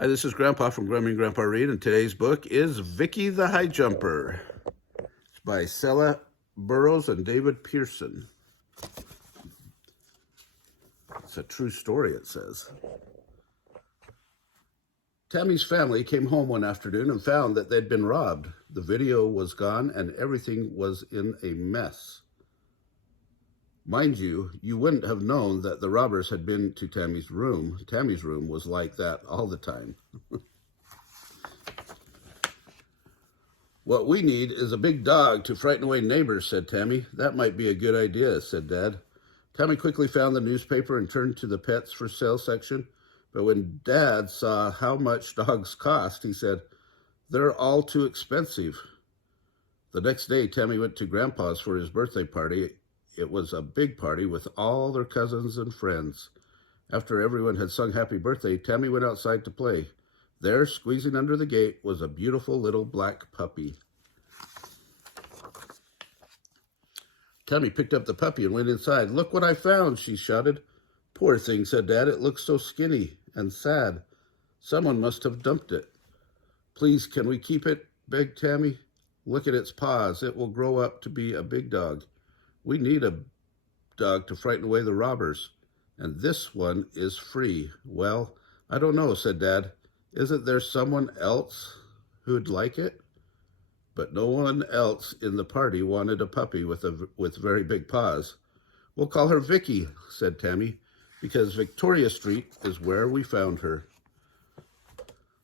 Hi, this is Grandpa from Grammy and Grandpa Read, and today's book is Vicky the High Jumper. It's by Celia Burrows and David Pearson. It's a true story, it says. Tammy's family came home one afternoon and found that they'd been robbed. The video was gone and everything was in a mess. Mind you, you wouldn't have known that the robbers had been to Tammy's room. Tammy's room was like that all the time. What we need is a big dog to frighten away neighbors, said Tammy. That might be a good idea, said Dad. Tammy quickly found the newspaper and turned to the pets for sale section. But when Dad saw how much dogs cost, he said, "They're all too expensive." The next day, Tammy went to Grandpa's for his birthday party. It was a big party with all their cousins and friends. After everyone had sung happy birthday, Tammy went outside to play. There, squeezing under the gate, was a beautiful little black puppy. Tammy picked up the puppy and went inside. "Look what I found," she shouted. "Poor thing," said Dad. "It looks so skinny and sad. Someone must have dumped it." "Please, can we keep it?" begged Tammy. "Look at its paws. It will grow up to be a big dog. We need a dog to frighten away the robbers, and this one is free." "Well, I don't know," said Dad. "Isn't there someone else who'd like it?" But no one else in the party wanted a puppy with very big paws. "We'll call her Vicky," said Tammy, "because Victoria Street is where we found her."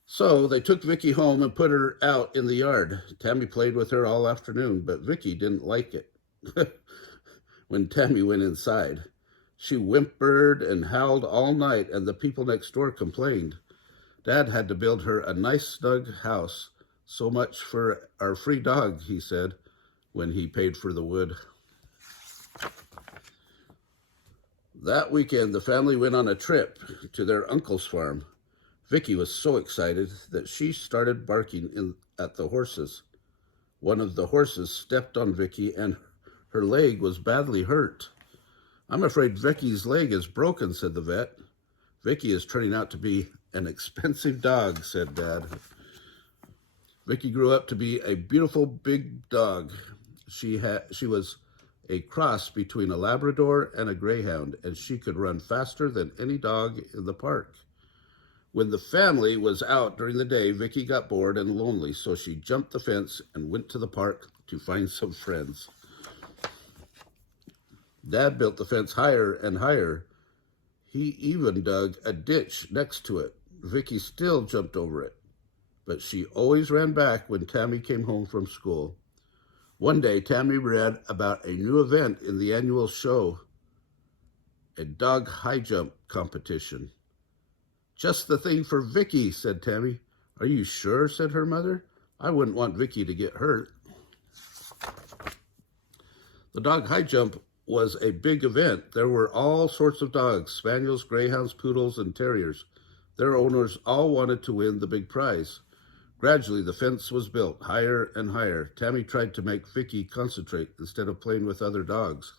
So they took Vicky home and put her out in the yard. Tammy played with her all afternoon, but Vicky didn't like it. When Tammy went inside, she whimpered and howled all night, and the people next door complained. Dad had to build her a nice snug house. "So much for our free dog," he said when he paid for the wood. That weekend, the family went on a trip to their uncle's farm. Vicky was so excited that she started barking at the horses. One of the horses stepped on Vicky and her leg was badly hurt. "I'm afraid Vicky's leg is broken," said the vet. "Vicky is turning out to be an expensive dog," said Dad. Vicky grew up to be a beautiful big dog. She was a cross between a Labrador and a Greyhound, and she could run faster than any dog in the park. When the family was out during the day, Vicky got bored and lonely, so she jumped the fence and went to the park to find some friends. Dad built the fence higher and higher. He even dug a ditch next to it. Vicky still jumped over it, but she always ran back when Tammy came home from school. One day, Tammy read about a new event in the annual show, a dog high jump competition. "Just the thing for Vicky," said Tammy. "Are you sure?" said her mother. "I wouldn't want Vicky to get hurt." The dog high jump was a big event. There were all sorts of dogs, spaniels, greyhounds, poodles, and terriers. Their owners all wanted to win the big prize. Gradually, the fence was built higher and higher. Tammy tried to make Vicky concentrate instead of playing with other dogs.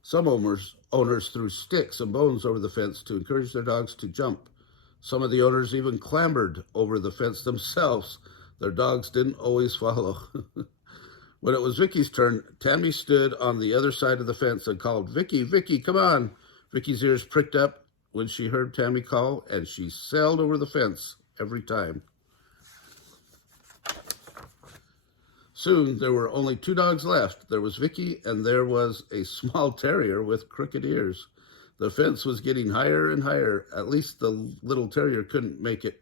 Some owners threw sticks and bones over the fence to encourage their dogs to jump. Some of the owners even clambered over the fence themselves. Their dogs didn't always follow. When it was Vicky's turn, Tammy stood on the other side of the fence and called, "Vicky, Vicky, come on." Vicky's ears pricked up when she heard Tammy call, and she sailed over the fence every time. Soon, there were only two dogs left. There was Vicky, and there was a small terrier with crooked ears. The fence was getting higher and higher. At last, the little terrier couldn't make it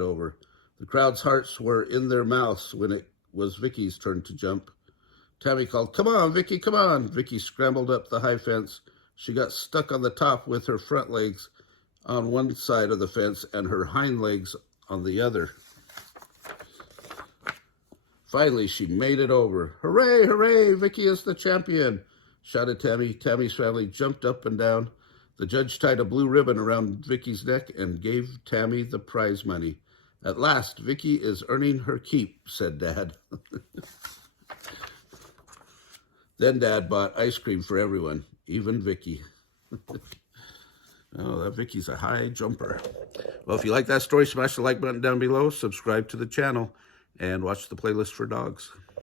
over. The crowd's hearts were in their mouths when it was Vicky's turn to jump. Tammy called, "Come on, Vicky, come on." Vicky scrambled up the high fence. She got stuck on the top with her front legs on one side of the fence and her hind legs on the other. Finally, she made it over. "Hooray, hooray, Vicky is the champion," shouted Tammy. Tammy's family jumped up and down. The judge tied a blue ribbon around Vicky's neck and gave Tammy the prize money. "At last, Vicky is earning her keep," said Dad. Then Dad bought ice cream for everyone. Even Vicky. Oh, that Vicky's a high jumper. Well, if you like that story, smash the like button down below, subscribe to the channel, and watch the playlist for dogs.